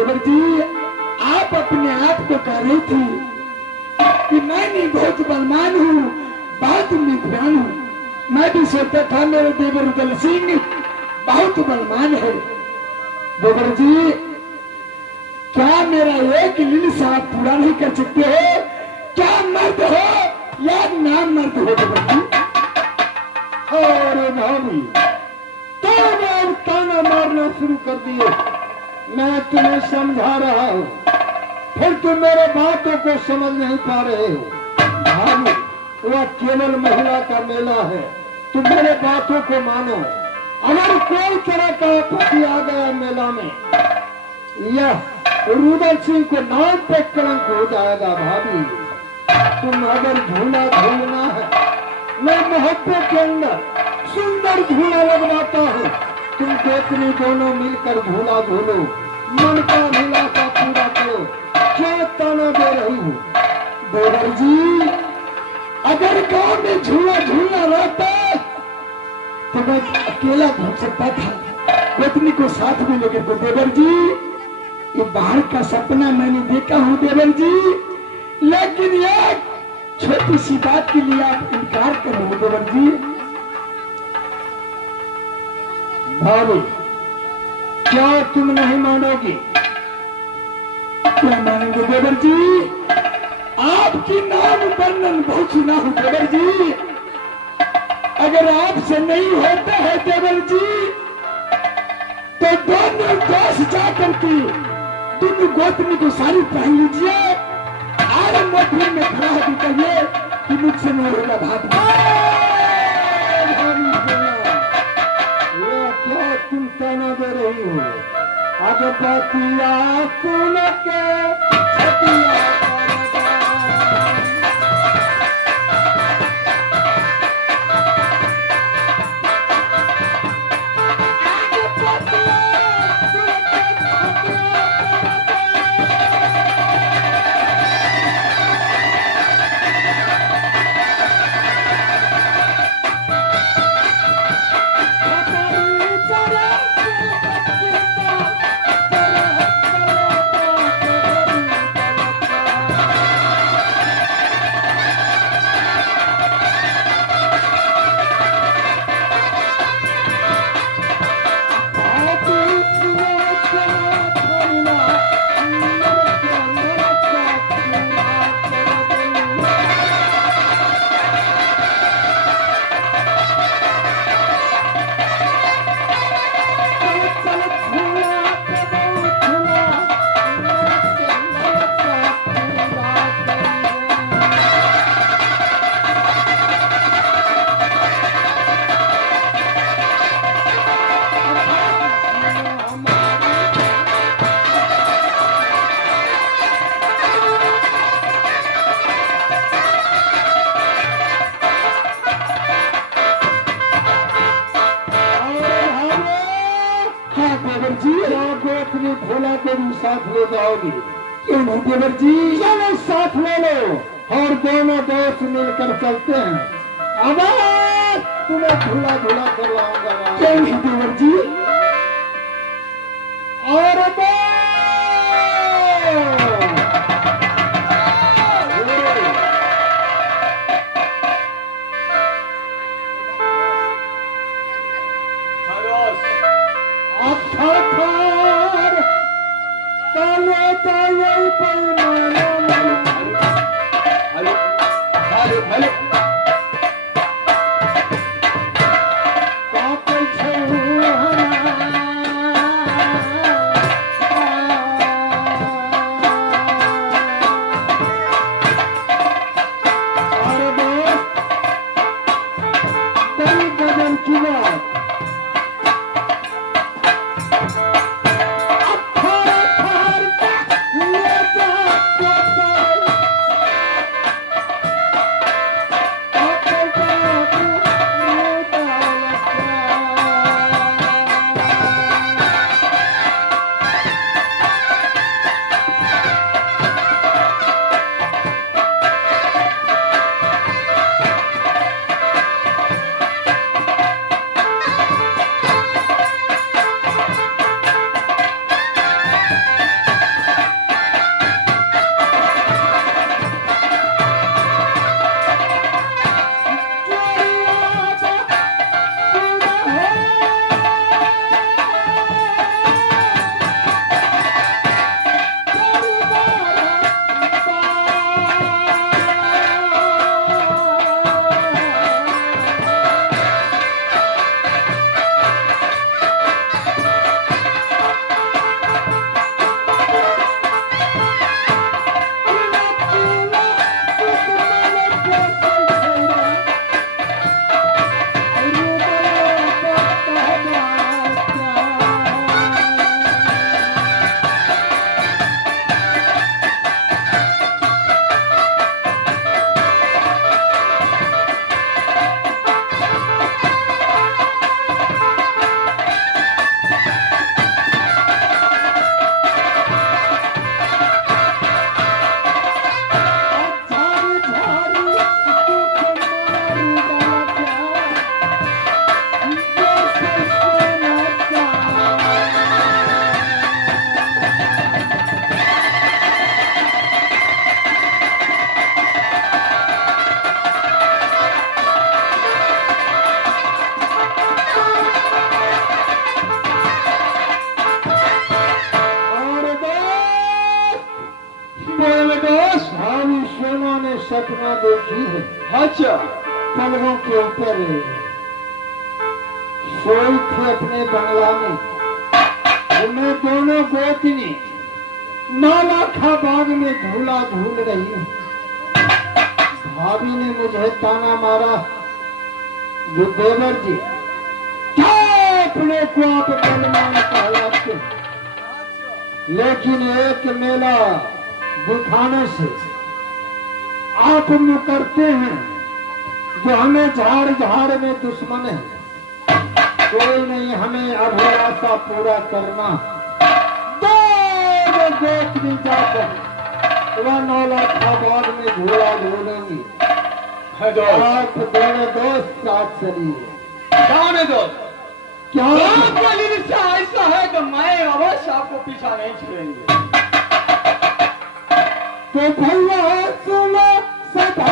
देवर जी आप अपने आप को कह रही थी कि मैं नहीं बहुत बलवान हूँ, बहुत विद्वान हूँ। मैं भी सोचता था मेरे देवर उदल सिंह बहुत बलवान है। देवर जी क्या मेरा एक लील आप पूरा नहीं कर सकते हो? क्या मर्द हो या ना मर्द हो देवर जी? अरे भाभी तो आप ताना मारना शुरू कर दिए। मैं तुम्हें समझा रहा हूँ, फिर तुम मेरे बातों को समझ नहीं पा रहे हो। भाभी वह केवल महिला का मेला है, तुम मेरे बातों को मानो। अगर कोई तरह का आपत्ति आ गया मेला में, यह रुदल सिंह के नाम पे कलंक हो जाएगा। भाभी तुम अगर झूला झूलना है, मैं मोहब्बत के अंदर सुंदर झूला लगवाता हूँ, तुम बेतनी दोनों मिलकर झूला झूलो, मन का अभिलाषा पूरा करो। क्या ताना दे रही हूँ? देवर जी अगर गांव में झूला झूलना रहता तो मैं अकेला घूम सकता था, बेतनी को साथ में लेकर। तो देवर जी ये बाहर का सपना मैंने देखा हूँ देवर जी, लेकिन एक छोटी सी बात के लिए आप इनकार कर रहे हो देवर जी। भाभी क्या तुम नहीं मानोगी? क्या मानेंगे देवर जी? आपकी नाम वर्णन बहुत सुना हूं देवर जी। अगर आपसे नहीं होता है देवर जी तो दोनों दोस्त जाकर के दोनों गोतनी को साड़ी पहन लीजिए, आरम मठुर में खड़ा होकर कहिए कि मुझसे नहीं होगा भात। क्या तुम ताना दे रही हो? आगे बतिया सुन के छतिया भोला को भी साथ ले जाओगी? क्यों नहीं देवर जी? चलो साथ ले लो और दोनों दोस्त मिलकर चलते हैं। अब तुम्हें झूला झूला करवाऊंगा। क्यों नहीं देवर जी? और घटना देखी है। अच्छा, पलकों के ऊपर सोई थी अपने बंगला में। उन्हें दोनों गोतनी नौलखा बाग में झूला झूल रही है। भाभी ने मुझे ताना मारा, जो देवर जी क्या अपने को आप बलवान कहलाते, लेकिन एक मेला दिखाने से आप मुकरते हैं जो हमें झाड़ झाड़ में दुश्मन है। कोई नहीं, हमें अभिलाषा पूरा करना। दो गोतनी जाकर वह नौलखा बाग में झूला झूलेंगी। आप दोनों दोस्त साथ चलिए। कौन है दोस्त? क्या आपका लिरिक्सा ऐसा है कि मैं अवश्य आपको पीछा नहीं छोड़ेंगे। तो भैया सुनो सदा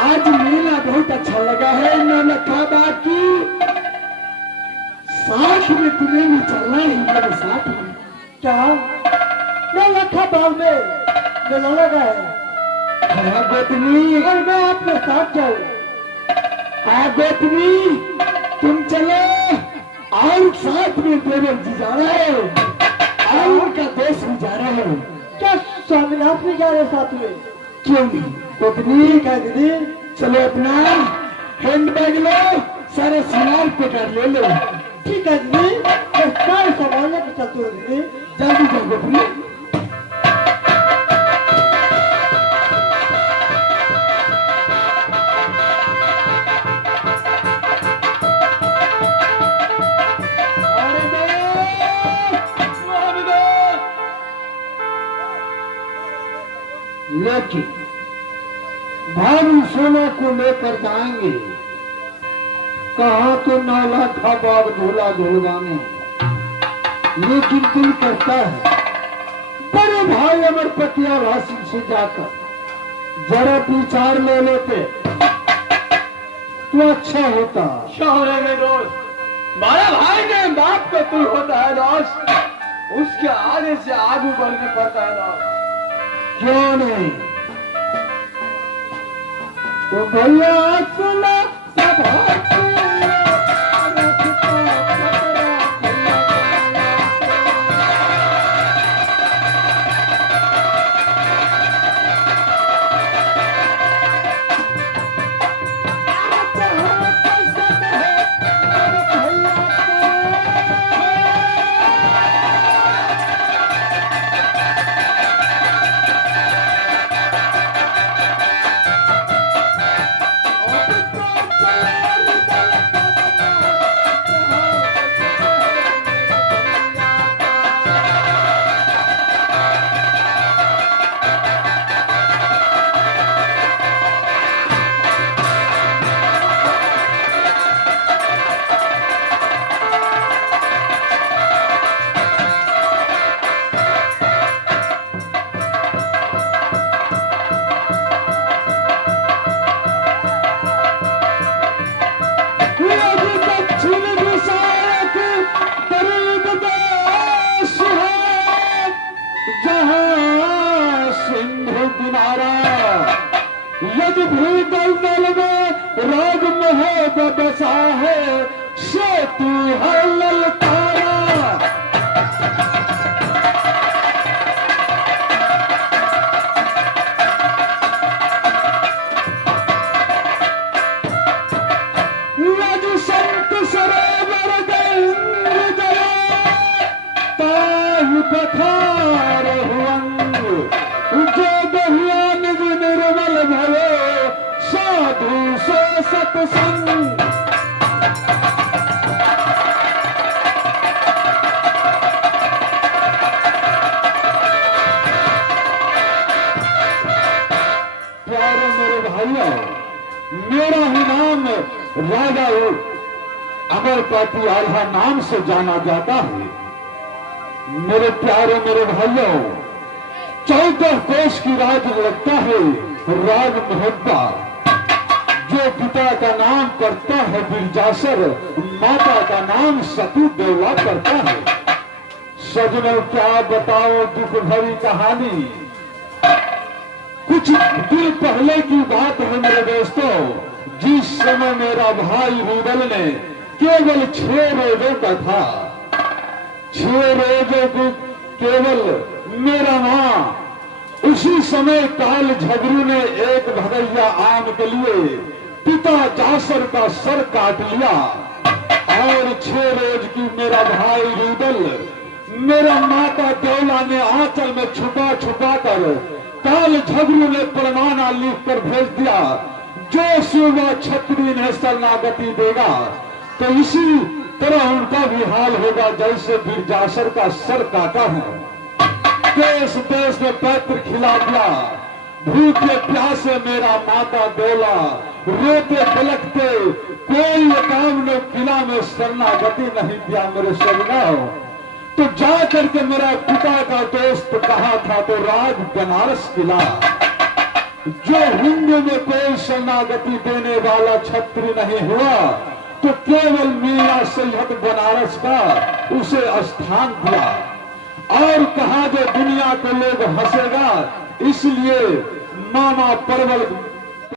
आज मेला बहुत अच्छा लगा है। नौलखा बाग की साथ में तुम्हें भी चलना है मेरे साथ में। क्या नौलखा बाग में मेला लगा है? हाँ गोतनी, और मैं आपके साथ जाऊँ? हाँ गोतनी, तुम चलो। और साथ में देवर जी जा रहे है और उनका दोस्त भी जा रहे है। क्या स्वामीनाथ भी जा रहे साथ में? क्यों नहीं गोतनी, क्या दीदी, चलो अपना हैंड बैग लो, सारे सामान पे कर ले लो। ठीक है दीदी, सारे सामान लेकर चलते हो दीदी। जल्दी जाओ गोतनी। लेकिन भाभी सोना को लेकर जाएंगे कहाँ? तो नौलखा बाग झूला झूलवाने। लेकिन दिल करता है बड़े भाई अमरपति और हासिल से जाकर जरा विचार ले लेते तो अच्छा होता। शौर्य में दोस्त, हमारा भाई के बाप का तू होता है दोस्त, उसके आगे से आगे बढ़ने पड़ता है दोस्त। क्यों नहीं? तो भैया सुनो सब भी दलदल में राग मोहब्बत बसा है, से तू है ललकारा। लज संत सरोवर गंग जला, ताहु पथार हुअंग, जो बहुआ निज निर्मल भयो, साधु से सत्संग। प्यारे मेरे भाइयों, मेरा ही नाम राजा अमरपाती आल्हा नाम से जाना जाता है। मेरे प्यारे मेरे भाइयों, 14 कोष की राज लगता है राग मोहब्बा। जो पिता का नाम करता है बिरजासर, माता का नाम सती देवला करता है। सजनों क्या बताओ दुख भरी कहानी। कुछ दिन पहले की बात है मेरे दोस्तों, जिस समय मेरा भाई रुदल ने केवल 6 रोजों का था। 6 रोजों को केवल मेरा मां, उसी समय काल झगड़ू ने एक भगैया आम के लिए पिता जासर का सर काट लिया। और 6 रोज की मेरा भाई रुदल, मेरा माता देवला ने आंचल में छुपा छुपा कर काल झगड़ू ने परवाना लिख कर भेज दिया, जो शिवा छत्री ने शरणागति देगा तो इसी तरह उनका भी हाल होगा जैसे बिरजासर का सर काटा है। देश देश में पत्र खिला दिया, भूखे प्यासे मेरा माता देवला रोते पलटते, कोई काम ने किला में शरणागति नहीं दिया मेरे शरणाओ। तो जा करके मेरा पिता का दोस्त कहा था तो राज बनारस किला, जो हिंदू में कोई शरणागति देने वाला छत्री नहीं हुआ तो केवल मीरा सैयद बनारस का उसे स्थान दिया। और कहा जो दुनिया को लोग हंसेगा, इसलिए मामा परवल